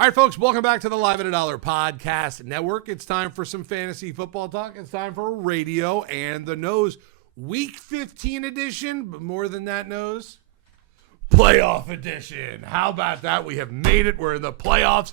All right, folks, welcome back to the Live at a Dollar Podcast Network. It's time for some fantasy football talk. It's time for radio and the nose Week 15 edition, but more than that, nose playoff edition. How about that? We have made it. We're in the playoffs.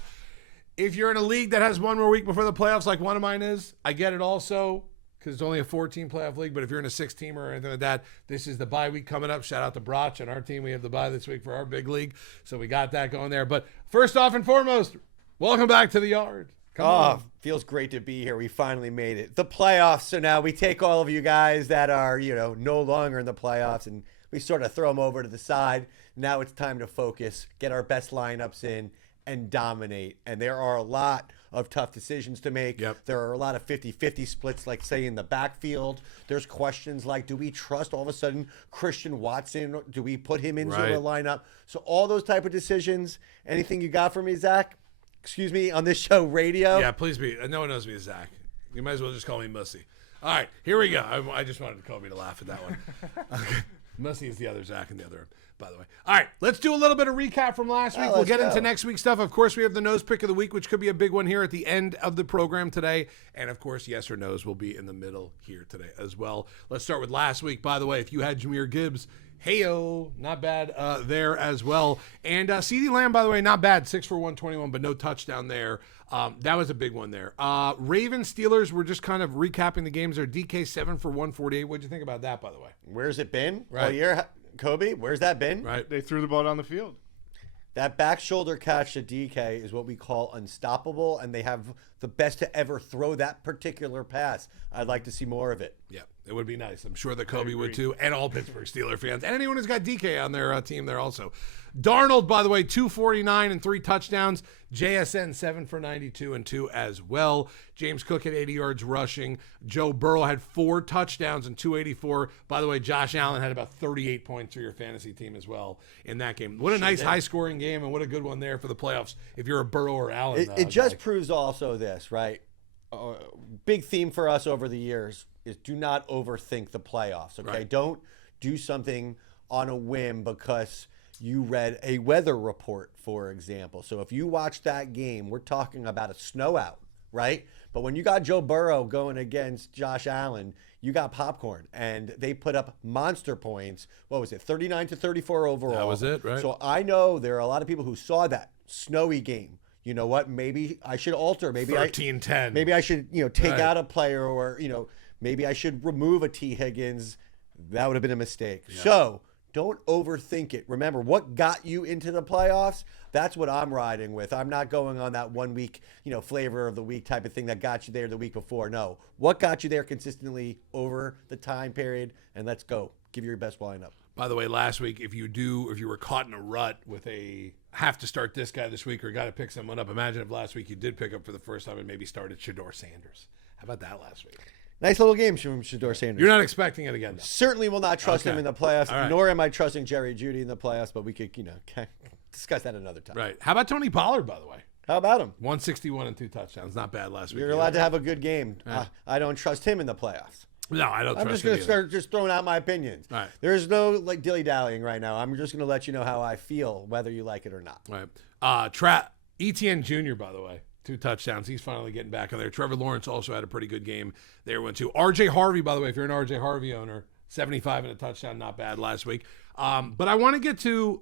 If you're in a league that has one more week before the playoffs, like one of mine is, I get it also because it's only a 14 playoff league. But if you're in a 6-teamer or anything like that, this is the bye week coming up. Shout out to Broch and our team. We have the bye this week for our big league, so we got that going there. But first off and foremost, welcome back to the yard. Come on. Feels great to be here. We finally made it. The playoffs. So now we take all of you guys that are, no longer in the playoffs and we sort of throw them over to the side. Now it's time to focus, get our best lineups in, and dominate. And there are a lot of tough decisions to make. Yep. There are a lot of 50-50 splits, like, say, in the backfield. There's questions like, do we trust all of a sudden Christian Watson? Do we put him into a lineup? So all those type of decisions. Anything you got for me, Zach? Excuse me, on this show, radio? Yeah, please be. No one knows me as Zach. You might as well just call me Mussy. All right, here we go. I just wanted to call me to laugh at that one. Okay. Mussy is the other Zach and the other, by the way. All right, let's do a little bit of recap from last week. We'll get into next week's stuff. Of course, we have the nose pick of the week, which could be a big one here at the end of the program today. And, of course, yes or no's will be in the middle here today as well. Let's start with last week. By the way, if you had Jahmyr Gibbs, hey-o, not bad there as well. And CeeDee Lamb, by the way, not bad, 6 for 121, but no touchdown there. That was a big one there. Ravens, Steelers, we're just kind of recapping the games there. DK 7 for 148. What'd you think about that, by the way? Where's it been all Right. year? Kobe, where's that been? Right. They threw the ball down the field. That back shoulder catch to DK is what we call unstoppable, and they have the best to ever throw that particular pass. I'd like to see more of it. Yeah, it would be nice. I'm sure that Kobe would too, and all Pittsburgh Steelers fans, and anyone who's got DK on their team there also. Darnold, by the way, 249 and 3 touchdowns. JSN 7 for 92 and 2 as well. James Cook had 80 yards rushing. Joe Burrow had 4 touchdowns and 284. By the way, Josh Allen had about 38 points for your fantasy team as well in that game. What a nice high-scoring game, and what a good one there for the playoffs if you're a Burrow or Allen. It just proves also this, right? Big theme for us over the years is do not overthink the playoffs, okay? Right. Don't do something on a whim because you read a weather report, for example. So if you watch that game, we're talking about a snow out, right? But when you got Joe Burrow going against Josh Allen, you got popcorn, and they put up monster points. What was it, 39-34 overall? That was it, right? So I know there are a lot of people who saw that snowy game. You know what? Maybe I should alter. Maybe 13-10. Maybe I should, take Right. out a player, or maybe I should remove a T. Higgins. That would have been a mistake. Yeah. So don't overthink it. Remember, what got you into the playoffs? That's what I'm riding with. I'm not going on that 1 week, flavor of the week type of thing that got you there the week before. No, what got you there consistently over the time period? And let's go. Give your best lineup. By the way, last week, if you were caught in a rut with a have to start this guy this week or got to pick someone up, imagine if last week you did pick up for the first time and maybe started Shedeur Sanders. How about that last week? Nice little game from Shedeur Sanders. You're not expecting it again, though. Certainly will not trust him in the playoffs, All right. nor am I trusting Jerry Jeudy in the playoffs, but we could, discuss that another time. Right. How about Tony Pollard, by the way? How about him? 161 and 2 touchdowns. Not bad last week. You're allowed to have a good game. I don't trust him in the playoffs. No, I don't I'm trust just going him to start just throwing out my opinions. All right. There's no dilly-dallying right now. I'm just going to let you know how I feel, whether you like it or not. All right. Etienne Jr., by the way, 2 touchdowns. He's finally getting back on there. Trevor Lawrence also had a pretty good game there, went too. RJ Harvey, by the way, if you're an RJ Harvey owner, 75 and a touchdown, not bad last week. But I want to get to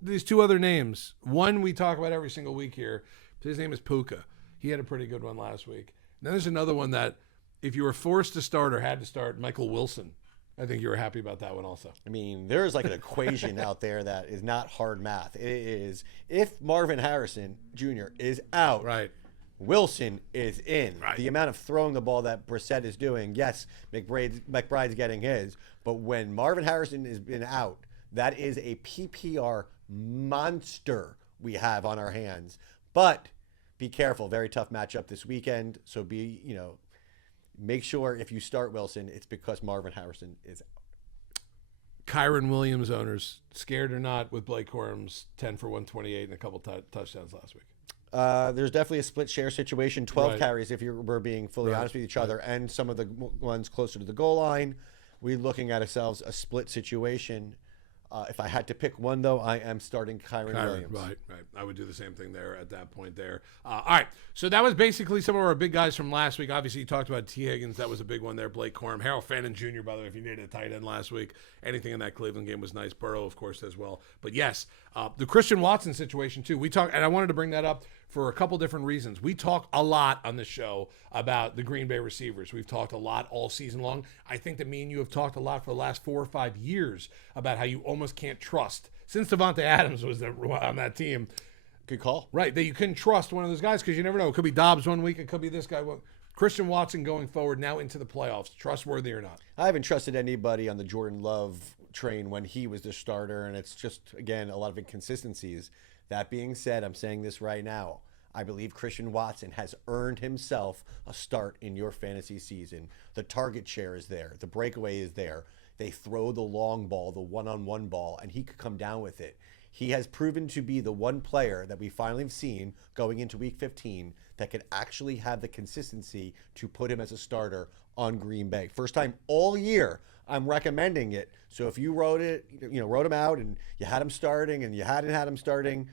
these 2 other names. One we talk about every single week here. His name is Puka. He had a pretty good one last week. Then there's another one that if you were forced to start or had to start, Michael Wilson. I think you were happy about that one also. I mean, there's like an equation out there that is not hard math. It is if Marvin Harrison Jr. is out, Right. Wilson is in. Right. The amount of throwing the ball that Brissett is doing, yes, McBride's getting his, but when Marvin Harrison has been out, that is a PPR monster we have on our hands. But be careful. Very tough matchup this weekend. So make sure if you start Wilson, it's because Marvin Harrison is out. Kyron Williams owners, scared or not with Blake Corum's 10 for 128 and a couple touchdowns last week? There's definitely a split share situation, 12 Right. carries if we're being fully honest with each other, and some of the ones closer to the goal line. We're looking at ourselves a split situation. If I had to pick one, though, I am starting Kyron Williams. Right. I would do the same thing there at that point there. All right. So that was basically some of our big guys from last week. Obviously, you talked about T. Higgins. That was a big one there. Blake Corum. Harold Fannin Jr., by the way, if you needed a tight end last week. Anything in that Cleveland game was nice. Burrow, of course, as well. But yes, the Christian Watson situation, too. We talked, and I wanted to bring that up for a couple different reasons. We talk a lot on this show about the Green Bay receivers. We've talked a lot all season long. I think that me and you have talked a lot for the last 4 or 5 years about how you almost can't trust, since Devontae Adams was on that team. Good call. Right, that you couldn't trust one of those guys because you never know. It could be Dobbs one week. It could be this guy. Christian Watson going forward now into the playoffs, trustworthy or not? I haven't trusted anybody on the Jordan Love train when he was the starter, and it's just, again, a lot of inconsistencies. That being said, I'm saying this right now. I believe Christian Watson has earned himself a start in your fantasy season. The target share is there. The breakaway is there. They throw the long ball, the one-on-one ball, and he could come down with it. He has proven to be the one player that we finally have seen going into Week 15 that could actually have the consistency to put him as a starter on Green Bay. First time all year I'm recommending it. So if you wrote him out and you had him starting and you hadn't had him starting,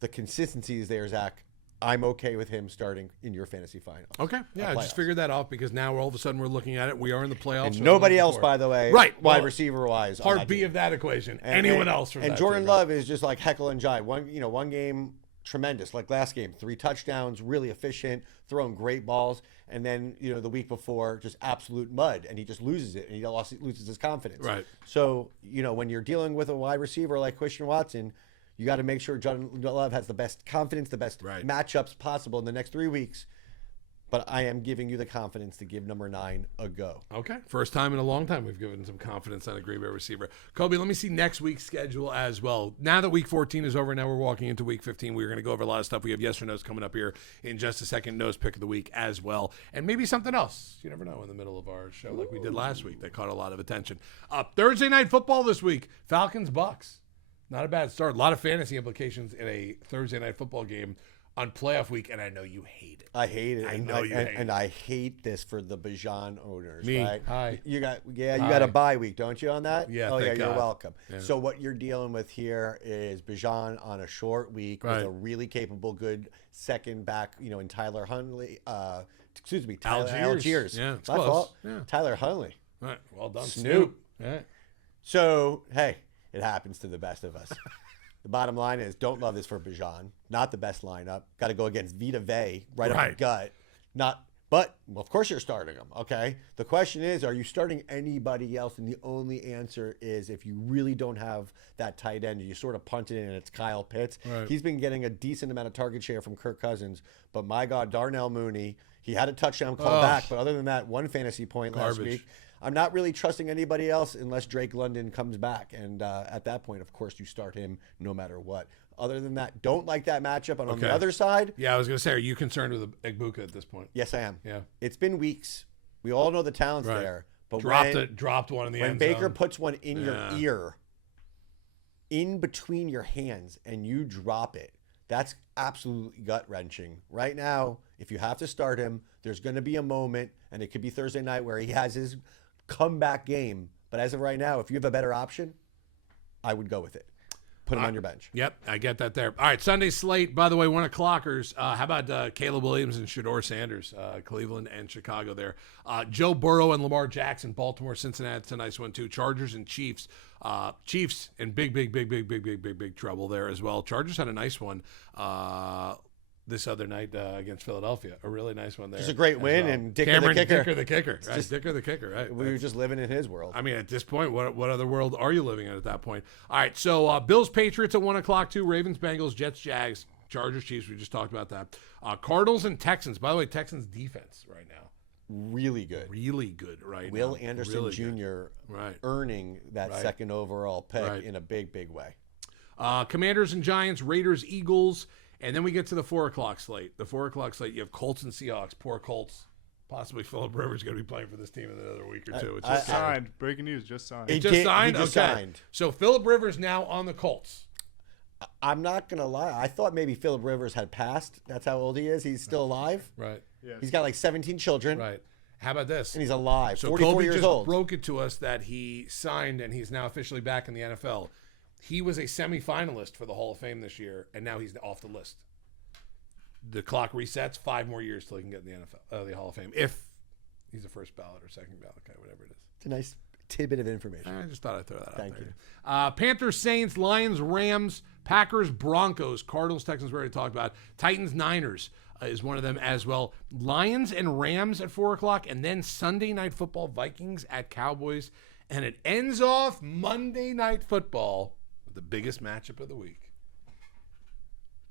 the consistency is there, Zach. I'm okay with him starting in your fantasy final. Okay. Yeah, I just figured that off because now all of a sudden we're looking at it. We are in the playoffs. And nobody else, by the way, right, wide receiver wise. Part B of that equation. Anyone else from that And Jordan team, Love is just like heckle and jive. One game, tremendous. Like last game, 3 touchdowns, really efficient, throwing great balls. And then, the week before, just absolute mud. And he just loses it. And he loses his confidence. Right. So, when you're dealing with a wide receiver like Christian Watson, you got to make sure Jordan Love has the best confidence, the best matchups possible in the next 3 weeks. But I am giving you the confidence to give number 9 a go. Okay. First time in a long time we've given some confidence on a Green Bay receiver. Kobe, let me see next week's schedule as well. Now that Week 14 is over, now we're walking into Week 15. We're going to go over a lot of stuff. We have yes or no's coming up here in just a second. No's pick of the week as well. And maybe something else. You never know in the middle of our show like we did last week. That caught a lot of attention. Thursday night football this week. Falcons-Bucks. Not a bad start. A lot of fantasy implications in a Thursday night football game on playoff week, and I know you hate it. I hate it. I know you hate it. And I hate this for the Bijan owners. Me. Right? Hi. You got a bye week, don't you, on that? Yeah. Oh, yeah, thank you're God. welcome. Yeah. So what you're dealing with here is Bijan on a short week with a really capable, good second back, in Tyler Huntley. Tyler Algiers. Yeah, it's my fault. Yeah. Tyler Huntley. All right. Well done, Snoop. Yeah. So, hey, it happens to the best of us. The bottom line is, don't love this for Bijan. Not the best lineup. Got to go against Vita Vea right up the gut. But of course you're starting him, okay? The question is, are you starting anybody else? And the only answer is if you really don't have that tight end, you sort of punt it in and it's Kyle Pitts. Right. He's been getting a decent amount of target share from Kirk Cousins. But my God, Darnell Mooney, he had a touchdown call back. But other than that, 1 fantasy point last week. I'm not really trusting anybody else unless Drake London comes back. And at that point, of course, you start him no matter what. Other than that, don't like that matchup. And on the other side. Yeah, I was going to say, are you concerned with Egbuka at this point? Yes, I am. Yeah. It's been weeks. We all know the talent's there. But dropped one in the end zone. When Baker zone. puts one in your ear, in between your hands, and you drop it, that's absolutely gut-wrenching. Right now, if you have to start him, there's going to be a moment, and it could be Thursday night, where he has his comeback game. But as of right now, if you have a better option, I would go with it. Put him on your bench. Yep, I get that there. All right, Sunday slate, by the way, 1 o'clockers. How about Caleb Williams and Shedeur Sanders, Cleveland and Chicago there. Joe Burrow and Lamar Jackson, Baltimore, Cincinnati. It's a nice one, too. Chargers and Chiefs. Chiefs in big trouble there as well. Chargers had a nice one this other night against Philadelphia. A really nice one there. It's a great win, and Dicker Cameron the kicker. Dicker the kicker. Right? Dicker the kicker, right? We were just living in his world. I mean, at this point, what other world are you living in at that point? All right, so Bills, Patriots at 1 o'clock, too. Ravens, Bengals, Jets, Jags, Chargers, Chiefs. We just talked about that. Cardinals and Texans. By the way, Texans defense right now. Really good. Really good right Will now. Anderson really Jr. earning that second overall pick in a big way. Commanders and Giants, Raiders, Eagles. And then we get to the 4 o'clock slate. The 4 o'clock slate, you have Colts and Seahawks. Poor Colts. Possibly Phillip Rivers going to be playing for this team in another week or two. It's just signed. Breaking news, just signed. He just signed? He just signed. So Phillip Rivers now on the Colts. I'm not going to lie. I thought maybe Phillip Rivers had passed. That's how old he is. He's still alive. Right. Yes. He's got like 17 children. Right. How about this? And he's alive, So 44 Kobe years just old. broke it to us that he signed and he's now officially back in the NFL. He was a semifinalist for the Hall of Fame this year, and now he's off the list. The clock resets 5 more years till he can get in the NFL, the Hall of Fame, if he's a first ballot or second ballot guy, whatever it is. It's a nice tidbit of information. I just thought I'd throw that Thank out there. Panthers, Saints, Lions, Rams, Packers, Broncos, Cardinals, Texans, we already talked about. Titans, Niners is one of them as well. Lions and Rams at 4 o'clock, and then Sunday Night Football, Vikings at Cowboys. And it ends off Monday Night Football with the biggest matchup of the week.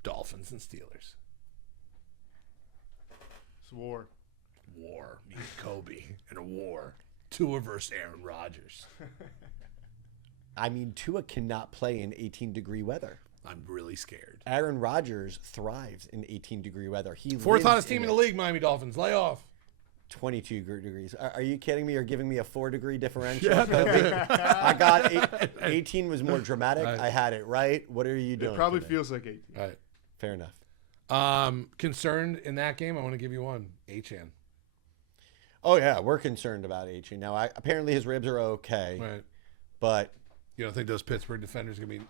Dolphins and Steelers. It's war. War. Me and Kobe in a war. Tua versus Aaron Rodgers. I mean, Tua cannot play in 18-degree weather. I'm really scared. Aaron Rodgers thrives in 18-degree weather. He Fourth lives hottest team in it. the league, Miami Dolphins. Lay off. 22 degrees. Are you kidding me? You're giving me a 4-degree differential? Kobe? I got 18 was more dramatic. Right. I had it right. What are you doing? It probably today? feels like 18. All right. Fair enough. Concerned in that game, I want to give you one. Achan. Oh, yeah. We're concerned about H. Now, apparently his ribs are okay, Right. but You don't think those Pittsburgh defenders are going to be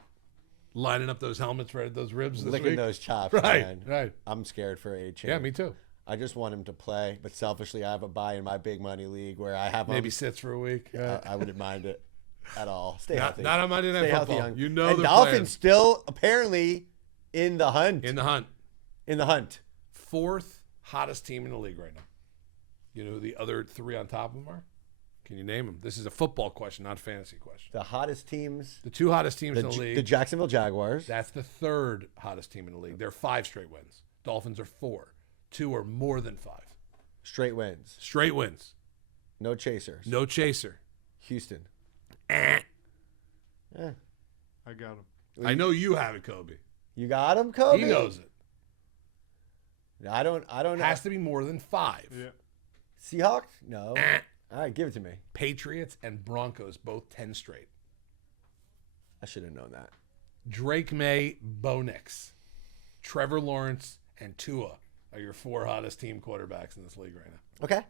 lining up those helmets right at those ribs this licking week? those chops, Right, man. right. I'm scared for H. Yeah, me too. I just want him to play, but selfishly, I have a buy in my big money league where I have Maybe him. sits for a week. Yeah. I wouldn't mind it at all. Stay not, healthy. not on Monday Night Stay healthy, Football. young. You know and the Dolphins still apparently in the hunt. in the hunt. In the hunt. 4th hottest team in the league right now. You know who the other 3 on top of them are? Can you name them? This is a football question, not a fantasy question. The hottest teams. The 2 hottest teams in the league. The Jacksonville Jaguars. That's the 3rd hottest team in the league. They're 5 straight wins. Dolphins are 4. 2 are more than 5. Straight wins. Straight wins. No chasers. No chaser. Houston. Eh. Yeah. I got him. I know you have it, Kobe. You got him, Kobe? He knows it. I don't know. Has to be more than 5. Yeah. Seahawks? No. Eh. All right, give it to me. Patriots and Broncos, both 10 straight. I should have known that. Drake May, Bo Nix, Trevor Lawrence, and Tua are your 4 hottest team quarterbacks in this league right now. Okay.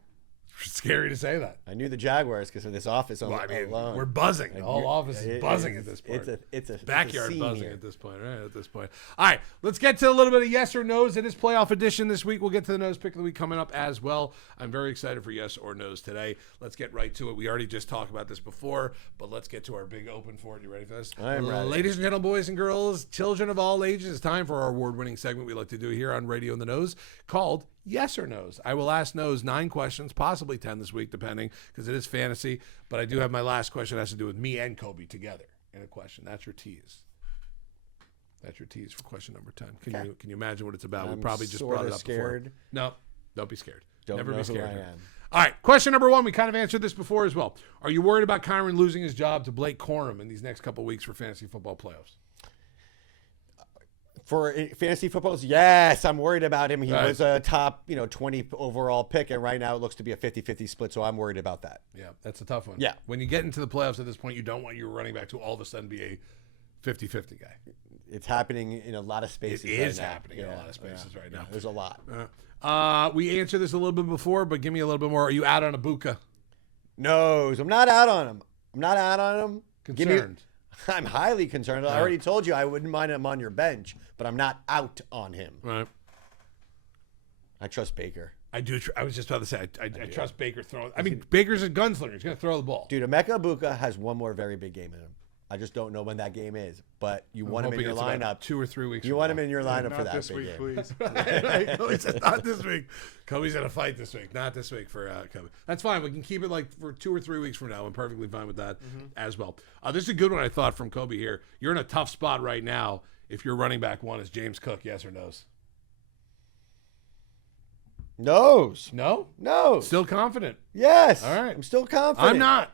It's scary to say that. I knew the Jaguars because of this office Well, I mean, alone. we're buzzing. The whole office is It- buzzing it's- at this point. It's a Backyard scene buzzing here. at this point, right? At this point. All right, let's get to a little bit of yes or no's. It is playoff edition this week. We'll get to the nose pick of the week coming up as well. I'm very excited for yes or no's today. Let's get right to it. We already just talked about this before, but let's get to our big open for it. You ready for this? I am ready. Ladies and gentlemen, boys and girls, children of all ages, it's time for our award-winning segment we like to do here on Radio in the Nose called Yes or No's. I will ask No's 9 questions, possibly 10 this week, depending, because it is fantasy. But I do have my last question that has to do with me and Kobe together in a question. That's your tease. That's your tease for question number 10. Can you imagine what it's about? I'm we probably just sorta brought it up scared. before. No, don't be scared. Don't Never know be who scared. I here. am. All right, question number 1. We kind of answered this before as well. Are you worried about Kyron losing his job to Blake Corum in these next couple weeks for fantasy football playoffs? For fantasy footballs, yes, I'm worried about him. He Right. was a top, 20 overall pick, and right now it looks to be a 50-50 split, so I'm worried about that. Yeah, that's a tough one. Yeah. When you get into the playoffs at this point, you don't want your running back to all of a sudden be a 50-50 guy. It's happening in a lot of spaces. It right is now. happening in a lot of spaces right now. There's a lot. We answered this a little bit before, but give me a little bit more. Are you out on Ibuka? No, I'm not out on him. I'm not out on him. Concerned. I'm highly concerned. I already told you I wouldn't mind him on your bench, but I'm not out on him. Right. I trust Baker. I do. I was just about to say, I trust Baker throwing. I mean, Baker's a gunslinger. He's going to throw the ball. Dude, Emeka Ibuka has one more very big game in him. I just don't know when that game is, but you want him in your lineup. 2 or 3 weeks. You want him in your lineup Not for that this big week, game. please. Right. Kobe says, not this week. Kobe's in a fight this week. Not this week for Kobe. That's fine. We can keep it like for 2 or 3 weeks from now. I'm perfectly fine with that as well. This is a good one, I thought, from Kobe here. You're in a tough spot right now if your running back 1 is James Cook, yes or no's? No's. No? No. Still confident? Yes. All right. I'm still confident. I'm not.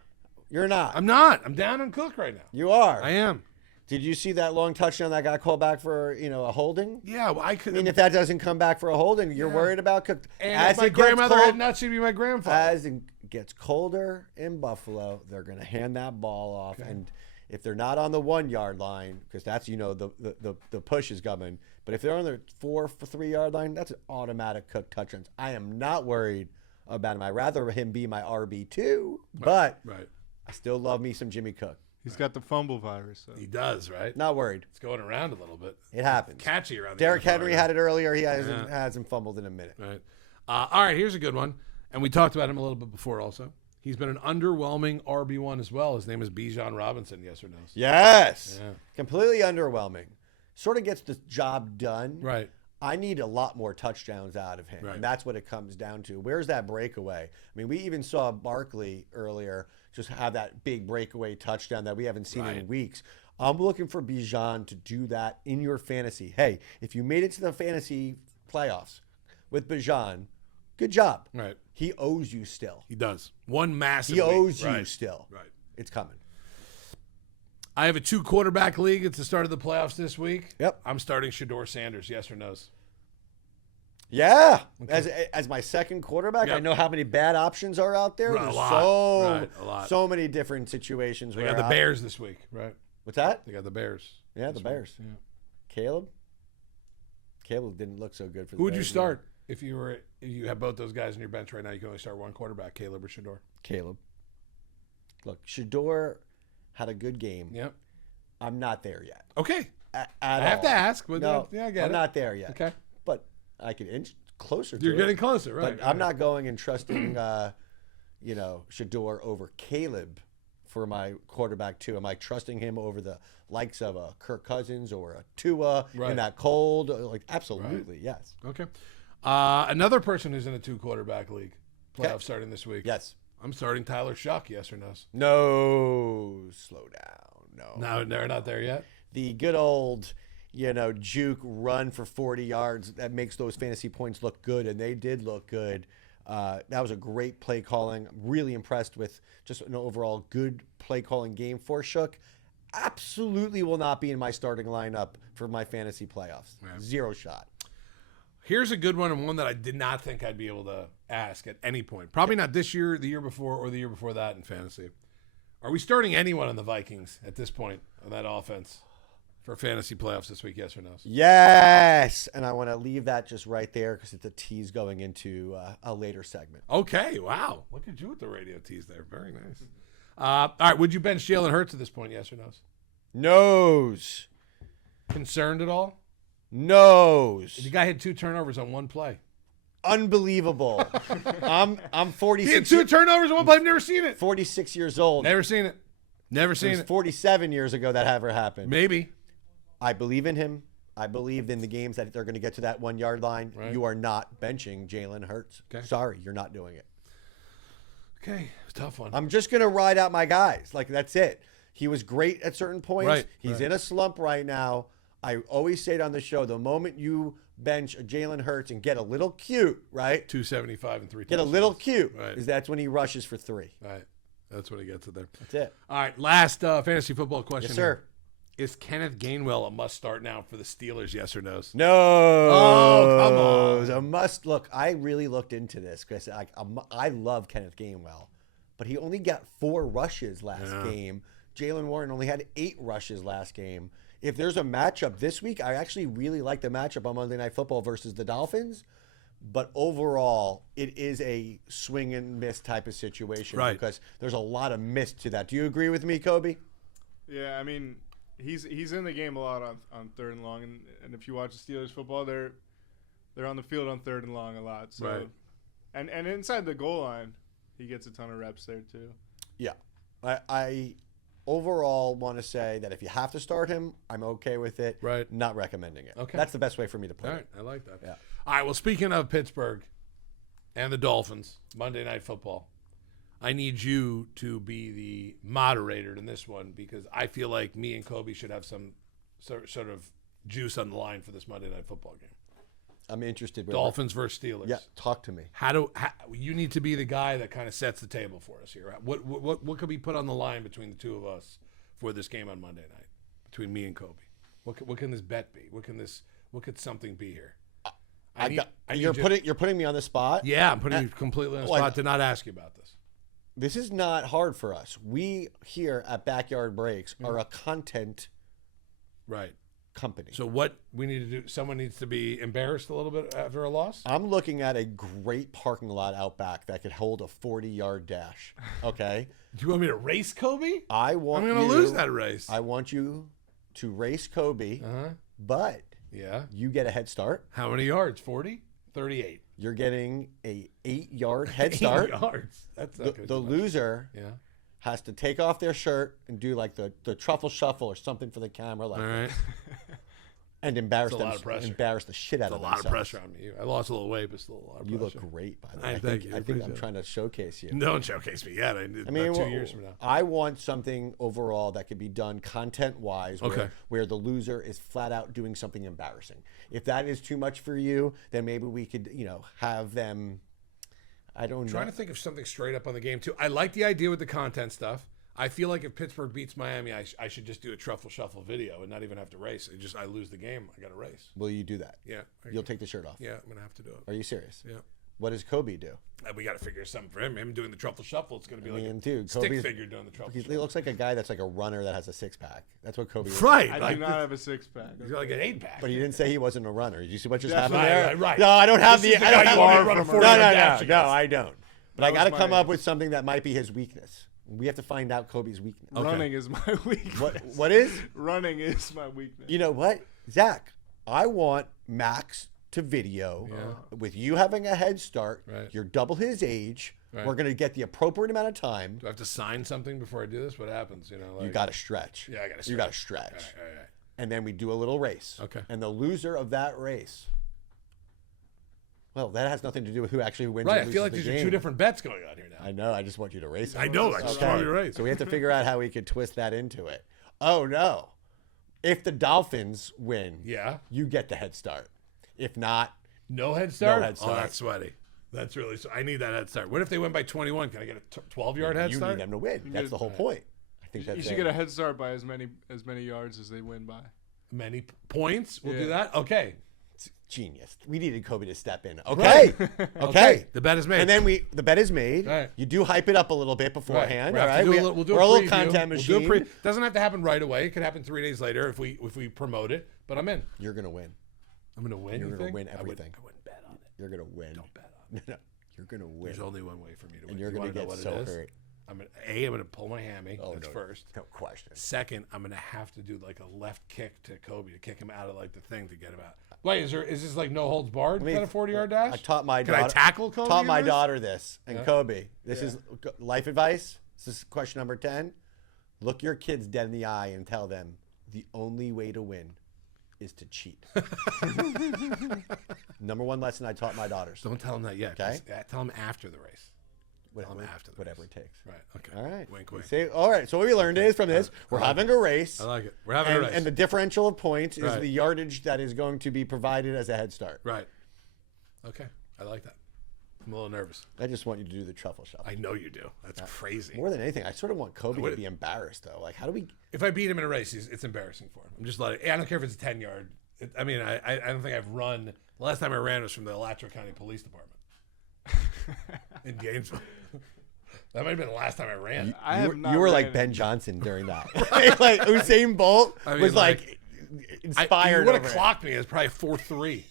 You're not. I'm not. I'm down on Cook right now. You are. I am. Did you see that long touchdown that got called back for, a holding? Yeah, well, I could. I mean, if that doesn't come back for a holding, you're worried about Cook. and if my grandmother had nuts, she'd be my grandfather. As it gets colder in Buffalo, they're going to hand that ball off. And if they're not on the 1 yard line, because that's, the push is coming. But if they're on the 4 for 3 yard line, that's an automatic Cook touchdowns. I am not worried about him. I'd rather him be my RB2, but Right. I still love me some Jimmy Cook. He's got the fumble virus. So. He does, right? Not worried. It's going around a little bit. It happens. Catchy around the Derrick NFL Henry right had it earlier. He Yeah. hasn't fumbled in a minute. now. Right. All right, here's a good one. And we talked about him a little bit before also. He's been an underwhelming RB1 as well. His name is Bijan Robinson, yes or no? Yes. Yeah. Completely underwhelming. Sort of gets the job done. Right. I need a lot more touchdowns out of him. Right. And that's what it comes down to. Where's that breakaway? I mean, we even saw Barkley earlier just have that big breakaway touchdown that we haven't seen Right. in weeks. I'm looking for Bijan to do that in your fantasy. Hey, if you made it to the fantasy playoffs with Bijan, good job. Right. He owes you still. He does. One massive He week. owes you Right. still. Right. It's coming. I have a 2-quarterback league at the start of the playoffs this week. Yep. I'm starting Shador Sanders, yes or no's? Yeah, as my second quarterback, Yep. I know how many bad options are out there. Right, a There's lot. so Right, a lot. so many different situations. They where got the Bears this week, right? What's that? They got the Bears. Yeah, the this week. Bears. Yeah. Caleb. Caleb didn't look so good for the Who would you Bears, start if you have both those guys on your bench right now? You can only start one quarterback, Caleb or Shador. Caleb. Look, Shador had a good game. Yep. I'm not there yet. Okay. At I have to all. ask, but No, yeah, I get I'm it. not there yet. Okay. But I can inch closer to You're it. getting closer, right? But I'm not going and trusting, Shador over Caleb for my quarterback too. Am I trusting him over the likes of a Kirk Cousins or a Tua Right. in that cold? Like, absolutely, yes. Okay. Another person who's in a 2-quarterback league, playoff Okay. starting this week. Yes. I'm starting Tyler Shuck, yes or no? No, slow down. No. No, they're not there yet. The good old, juke run for 40 yards that makes those fantasy points look good, and they did look good. That was a great play calling. I'm really impressed with just an overall good play calling game for Shook. Absolutely will not be in my starting lineup for my fantasy playoffs. Right. Zero shot. Here's a good one, and one that I did not think I'd be able to ask at any point. Probably not this year, the year before, or the year before that in fantasy. Are we starting anyone on the Vikings at this point on that offense for fantasy playoffs this week, yes or no? Yes. And I want to leave that just right there because it's a tease going into a later segment. Okay, wow. Look at you with the radio tease there. Very nice. All right, would you bench Jalen Hurts at this point, yes or no? Nose. Concerned at all? Nose. The guy had 2 turnovers on one play. Unbelievable. I'm He had 46, 2 turnovers on one play. I've never seen it. 46 years old. Never seen it. Never It seen was it. 47 years ago that ever happened. Maybe. I believe in him. I believe in the games that they're going to get to that 1 yard line. Right. You are not benching Jalen Hurts. Okay. Sorry, you're not doing it. Okay, it's a tough one. I'm just going to ride out my guys. Like, that's it. He was great at certain points. Right, He's right. in a slump right now. I always say it on the show, the moment you bench a Jalen Hurts and get a little cute, right? 275 and 3 Get a little cute, Right. is that's when he rushes for 3. Right. That's when he gets it there. That's it. All right, last fantasy football question. Yes, here. sir. Is Kenneth Gainwell a must start now for the Steelers, yes or no? No. Oh, come on. It was a must look. I really looked into this because I love Kenneth Gainwell, but he only got 4 rushes last Yeah. game. Jalen Warren only had 8 rushes last game. If there's a matchup this week, I actually really like the matchup on Monday Night Football versus the Dolphins. But overall, it is a swing and miss type of situation Right. because there's a lot of miss to that. Do you agree with me, Kobe? Yeah, I mean, he's in the game a lot on 3rd and long, and if you watch the Steelers football, they're on the field on 3rd and long a lot. So, Right. and inside the goal line, he gets a ton of reps there too. Yeah. I overall want to say that if you have to start him, I'm okay with it. Right. Not recommending it. Okay. That's the best way for me to put All it. right, I like that. Yeah. All right, well, speaking of Pittsburgh and the Dolphins, Monday Night Football, I need you to be the moderator in this one because I feel like me and Kobe should have some sort of juice on the line for this Monday Night Football game. I'm interested. Dolphins versus Steelers. Yeah, talk to me. How you need to be the guy that kind of sets the table for us here? What could be put on the line between the two of us for this game on Monday night between me and Kobe? What can this bet be? What could something be here? I need You're you- putting me on the spot. Yeah, I'm putting you completely on the Well, spot to not ask you about this. This is not hard for us. We here at Backyard Breaks Mm-hmm. are a content Right. company. So what we need to do? Someone needs to be embarrassed a little bit after a loss. I'm looking at a great parking lot out back that could hold a 40-yard dash. Okay, Do you want me to race Kobe? I want I'm going to you- lose that race. I want you to race Kobe, Uh-huh. but Yeah. you get a head start. How many yards? 40? 38. You're getting a 8-yard head 8 start. yards. That's not The, good. the loser Yeah. has to take off their shirt and do like the truffle shuffle or something for the camera, like, All right. and embarrass It's a them, lot of pressure. embarrass the shit out It's a of lot of themselves. pressure on me. I lost a little weight, but still a lot of You pressure. look great, by the way. Hey, I thank think, you. I think I'm Appreciate it. trying to showcase you. Don't showcase me yet. I I mean, 2 years from now. I want something overall that could be done content-wise, Okay. where the loser is flat out doing something embarrassing. If that is too much for you, then maybe we could, have them. I don't know. Trying to think of something straight up on the game, too. I like the idea with the content stuff. I feel like if Pittsburgh beats Miami, I should just do a truffle shuffle video and not even have to race. I lose the game. I got to race. Will you do that? Yeah. You'll take the shirt off. Yeah, I'm going to have to do it. Are you serious? Yeah. What does Kobe do? We got to figure something for him. Him doing the truffle shuffle, it's going to be I like mean, a dude, stick Kobe's- figure doing the truffle He shuffle. looks like a guy that's like a runner that has a six-pack. That's what Kobe. Right. I like do not have a six-pack. He's got like an 8-pack. But he didn't say he wasn't a runner. Did you see what just That's happened right, there? right. No, I don't have This is the. the I don't guy have you want me to the- run a no, 40-yard no, dash no, against. I don't. But I That got to was come my- up with something that might be his weakness. We have to find out Kobe's weakness. Running is my weakness. What is? Running is my weakness. You know what, Zach? I want Max to video with you having a head start. Right. You're double his age. Right. We're gonna get the appropriate amount of time. Do I have to sign something before I do this? What happens? You got to stretch. Yeah, I gotta You got to stretch. stretch. All right. And then we do a little race. Okay. And the loser of that race. Well, that has nothing to do with who actually wins. Right. or I feel like loses these the are two game. different bets going on here now. I know. I just want you to race. I it. know. I just want you to race. So we have to figure out how we could twist that into it. Oh no! If the Dolphins win, Yeah. you get the head start. If not, No head start? head Oh, start. that's sweaty. That's really. I need that head start. What if they win by 21? Can I get a 12-yard head you start? need them to win. That's get- the whole point. I think that's You should it. get a head start by as many yards as they win by. Many points. We'll do Yeah. that. Okay. Genius. We needed Kobe to step in. Okay. Okay. The bet is made. And then the bet is made. Right. You do hype it up a little bit beforehand. We All have to right. do we'll do we're a a little preview. content We'll machine. do a doesn't have to happen right away. It could happen 3 days later if we promote it. But I'm in. You're gonna win. I'm gonna win. You're you gonna think? win I wouldn't- everything. I wouldn't bet on it. You're gonna win. Don't bet on it. No, you're gonna win. There's only one way for me to win. And you're You gonna wanna know get what so it is? hurt. I'm gonna pull my hammy. That's no, first. No question. Second, I'm gonna have to do like a left kick to Kobe to kick him out of like the thing to get him out. Wait, is this like no holds barred? I mean, Kind of 40-yard dash? I taught my Can daughter. I tackle Kobe? Taught in my this? daughter this, and Yeah. Kobe. This is life advice. This is question number 10. Look your kids dead in the eye and tell them the only way to win is to cheat. Number one lesson I taught my daughters. Don't tell him that yet. Okay. Tell him after the race. Whatever, after the whatever race. it takes. Right. Okay. All right. Wink, wink. See, all right. So what we learned is from this, we're having a race. I like it. We're having a race. And the differential of points is Right. the yardage that is going to be provided as a head start. Right. Okay. I like that. I'm a little nervous. I just want you to do the truffle shuffle. I know you do. That's crazy. More than anything, I sort of want Kobe would- to be embarrassed, though. Like, how do we? If I beat him in a race, it's embarrassing for him. I'm just letting. I don't care if it's a 10-yard. I mean, I don't think I've run. The last time I ran was from the Alachua County Police Department in Gainesville. That might have been the last time I ran. I You have were, not you were like ran- Ben Johnson during that. Like Usain Bolt I mean, was like, like You inspired. would have over it. clocked me as probably 4.3.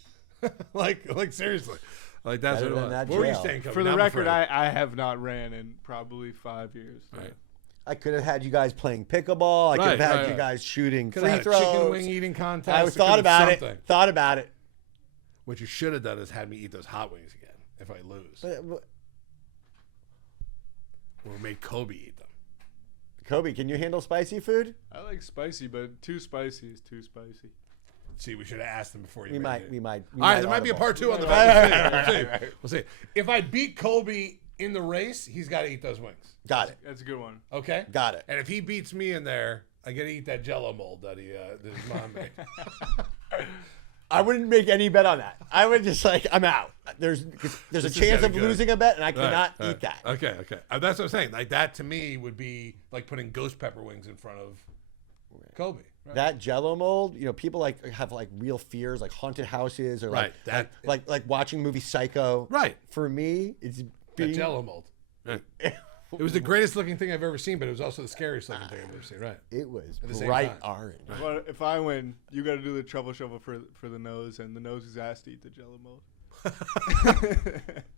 like seriously. Like that's Better what it than was. that Where were you jail. staying, Kobe? For the Now I'm record, afraid. I have not ran in probably 5 years. Right. I could have had you guys playing pickleball. I could have Right, had right, you right. guys shooting Could free have had a throws. chicken wing eating contest. I It thought could've about something. it. Thought about it. What you should have done is had me eat those hot wings again if I lose. Or made Kobe eat them. Kobe, can you handle spicy food? I like spicy, but too spicy is too spicy. See, we should have asked him before you We made might. it. We might. All right, there might be a audible. part 2 on the Right, bet. right, We'll see. right, right. We'll see. If I beat Kobe in the race, he's got to eat those wings. Got it. That's a good one. Okay? Got it. And if he beats me in there, I get to eat that Jello mold that his mom made. I wouldn't make any bet on that. I would just like I'm out. There's a This is chance getting of good. losing a bet, and I Right, cannot right. eat that. Okay. That's what I'm saying. Like that to me would be like putting ghost pepper wings in front of Kobe. Right. That Jello mold, people like have like real fears, like haunted houses, or Right, like watching movie Psycho. Right. For me, it's That being Jello mold. Right. It was the greatest looking thing I've ever seen, but it was also the scariest looking thing I've ever seen. Right. It was the same bright time. orange. But if I win, you got to do the trouble shuffle for the nose, and the nose is asked to eat the Jello mold.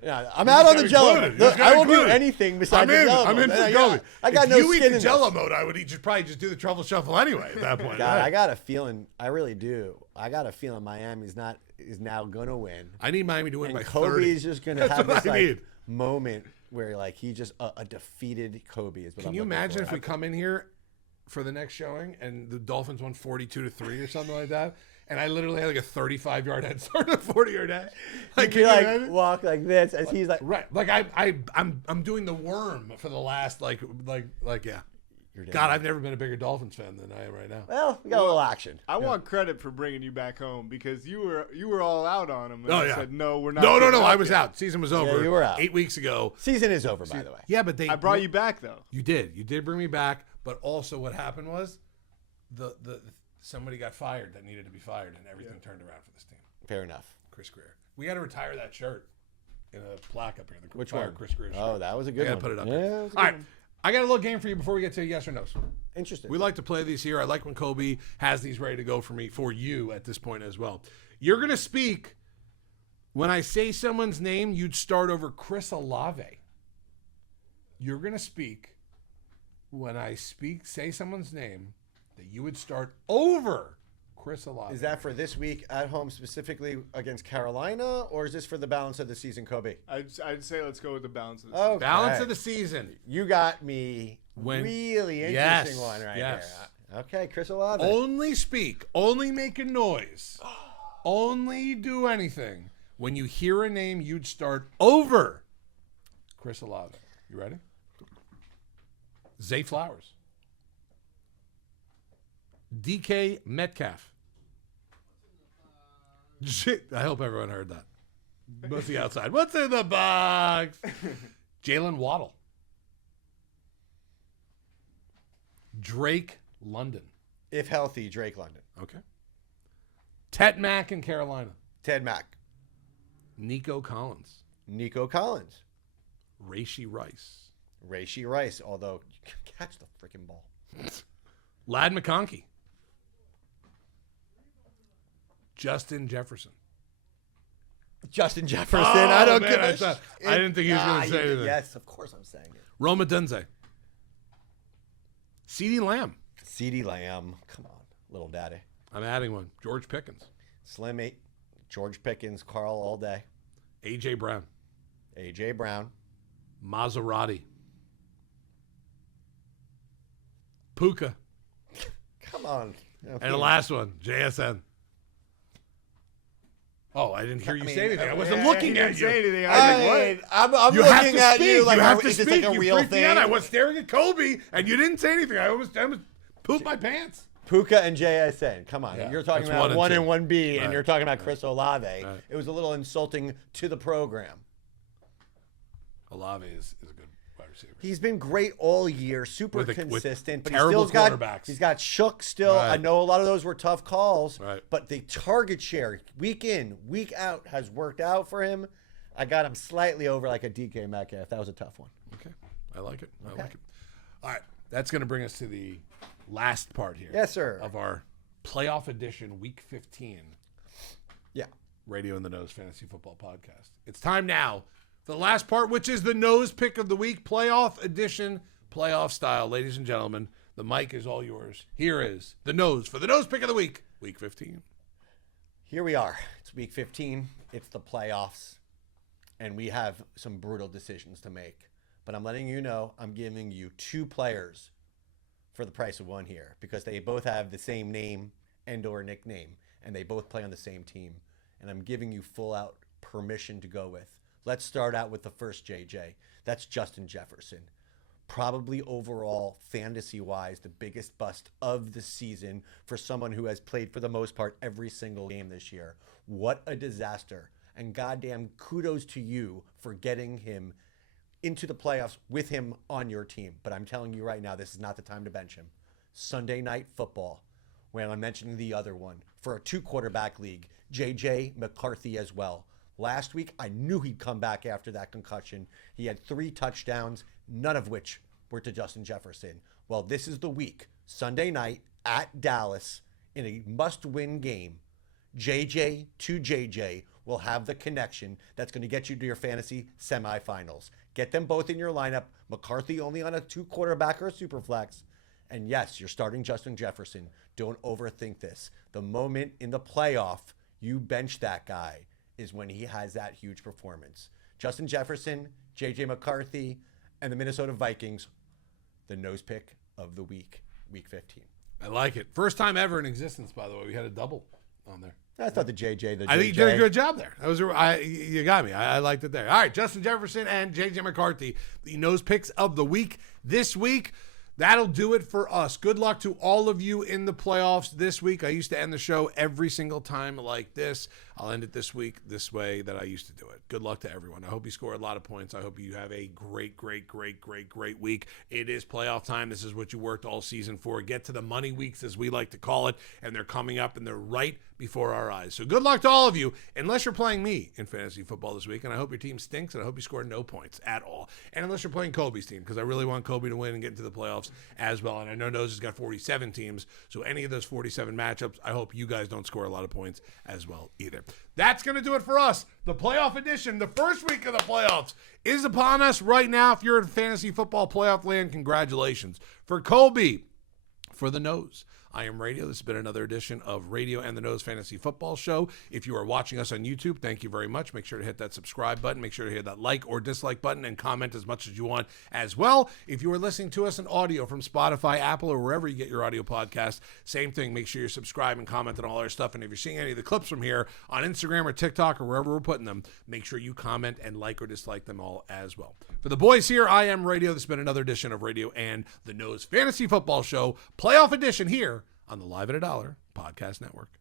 Yeah, I'm out on the got Jello. included. Look, He's got I won't do included. anything besides the Jello. I'm in mode. for I Kobe. got If no you eat skin the in Jello this. mode, I would probably just do the truffle shuffle anyway at that point. God, right? I got a feeling. I really do. I got a feeling Miami's is now gonna win. I need Miami to win And by Kobe's 30. just gonna have what this I need. moment where he just a defeated Kobe is. What Can I'm you looking imagine for. if we come in here for the next showing and the Dolphins won 42-3 or something like that, and I literally had like a 35-yard head start, a 40-yard dash? Like, He can you imagine? walk like this as he's like, Right, like I'm doing the worm for the last yeah. You're God, down. I've never been a bigger Dolphins fan than I am right now. Well, we got a little action. I want credit for bringing you back home because you were all out on him. And Oh, I yeah. said no, we're not. No, getting I was yet." out. Season was over. you were out. 8 weeks ago. Season is over, by the way. Yeah, but I brought you back though. You did bring me back, but also what happened was the somebody got fired that needed to be fired, and everything turned around for this team. Fair enough. Chris Greer. We got to retire that shirt in a plaque up here. The Which fire one? Chris Greer shirt. Oh, that was a I good gotta one. put it up Yeah, there. that was a All good right. one. I got a little game for you before we get to yes or no's. Interesting. We like to play these here. I like when Kobe has these ready to go for you at this point as well. You're going to speak. When I say someone's name, you'd start over Chris Olave. You're going to speak. When I say someone's name, that you would start over Chris Olave. Is that for this week at home specifically against Carolina, or is this for the balance of the season, Kobe? I'd say let's go with the balance of this. Okay. balance of the season? You got me When- really interesting Yes, one right yes. here. Okay, Chris Olave. Only speak, only make a noise, only do anything when you hear a name you'd start over Chris Olave. You ready? Zay Flowers. DK Metcalf. Shit, I hope everyone heard that. Mostly outside. What's in the box? Jalen Waddle. Drake London. If healthy, Drake London. Okay. Tet Mack in Carolina. Ted Mack. Nico Collins. Nico Collins. Rashee Rice. Rashee Rice, although you can catch the freaking ball. Lad McConkey. Justin Jefferson. Justin Jefferson. I don't man, give I a thought- shit. I didn't think he was gonna you say did. anything. Yes, of course I'm saying it. Roma Dunze. CeeDee Lamb. CeeDee Lamb. Come on, little daddy. I'm adding one. George Pickens. Slim 8. George Pickens. Carl all day. A.J. Brown. A.J. Brown. Maserati. Puka. Come on. And the last one, JSN. Oh, I didn't hear you say anything. I wasn't looking he at didn't you. say anything. I was like, what? I'm You have looking to at speak. you like, have to is this speak. like a You real freaked me thing? out. I was staring at Kobe, and you didn't say anything. I almost pooped my pants. Puka and JSN. Come on. Yeah, You're talking that's about 1 and 1 2. and 1B, Right. and you're talking about Chris Olave. Right. It was a little insulting to the program. Olave is a good wide receiver. He's been great all year, super With consistent, but terrible he's still quarterbacks. he's got Shook still. I Right. know a lot of those were tough calls, Right. but the target share week in, week out has worked out for him. I got him slightly over like a DK Metcalf. That was a tough one. Okay. I like it. I like it. All right. That's going to bring us to the last part here. Yes, sir. Of our playoff edition, week 15, Yeah. Radio in the Nose Fantasy Football Podcast. It's time now for the last part, which is the nose pick of the week, playoff edition, playoff style. Ladies and gentlemen, the mic is all yours. Here is the nose for the nose pick of the week, week 15. Here we are. It's week 15. It's the playoffs. And we have some brutal decisions to make. But I'm letting you know I'm giving you 2 players for the price of 1 here because they both have the same name and or nickname and they both play on the same team. And I'm giving you full out permission to go with. Let's start out with the first JJ. That's Justin Jefferson. Probably overall, fantasy-wise, the biggest bust of the season for someone who has played for the most part every single game this year. What a disaster. And goddamn kudos to you for getting him into the playoffs with him on your team. But I'm telling you right now, this is not the time to bench him. Sunday Night Football, when I'm mentioning the other one, for a 2-quarterback league, JJ McCarthy as well. Last week, I knew he'd come back after that concussion. He had 3 touchdowns, none of which were to Justin Jefferson. Well, this is the week, Sunday night at Dallas, in a must-win game. JJ to JJ will have the connection that's going to get you to your fantasy semifinals. Get them both in your lineup. McCarthy only on a 2-quarterback or a super flex. And yes, you're starting Justin Jefferson. Don't overthink this. The moment in the playoff you bench that guy is when he has that huge performance. Justin Jefferson, JJ McCarthy, and the Minnesota Vikings, the nose pick of the week, week 15. I like it. First time ever in existence, by the way. We had a double on there. I thought the JJ. I think you did a good job there. That was you got me. I liked it there. All right, Justin Jefferson and JJ McCarthy, the nose picks of the week this week. That'll do it for us. Good luck to all of you in the playoffs this week. I used to end the show every single time like this. I'll end it this week this way that I used to do it. Good luck to everyone. I hope you score a lot of points. I hope you have a great week. It is playoff time. This is what you worked all season for. Get to the money weeks, as we like to call it, and they're coming up, and they're right before our eyes. So good luck to all of you, unless you're playing me in fantasy football this week, and I hope your team stinks, and I hope you score no points at all. And unless you're playing Kobe's team, because I really want Kobe to win and get into the playoffs as well. And I know Nose has got 47 teams, so any of those 47 matchups, I hope you guys don't score a lot of points as well either. That's going to do it for us. The playoff edition, the first week of the playoffs, is upon us right now. If you're in fantasy football playoff land, congratulations. For Kobe, for the Nose, I am Radio. This has been another edition of Radio and the Nose Fantasy Football Show. If you are watching us on YouTube, thank you very much. Make sure to hit that subscribe button. Make sure to hit that like or dislike button and comment as much as you want as well. If you are listening to us in audio from Spotify, Apple, or wherever you get your audio podcast, same thing. Make sure you subscribe and comment on all our stuff. And if you're seeing any of the clips from here on Instagram or TikTok or wherever we're putting them, make sure you comment and like or dislike them all as well. For the boys here, I am Radio. This has been another edition of Radio and the Nose Fantasy Football Show, playoff edition here on the Live at $1 Podcast Network.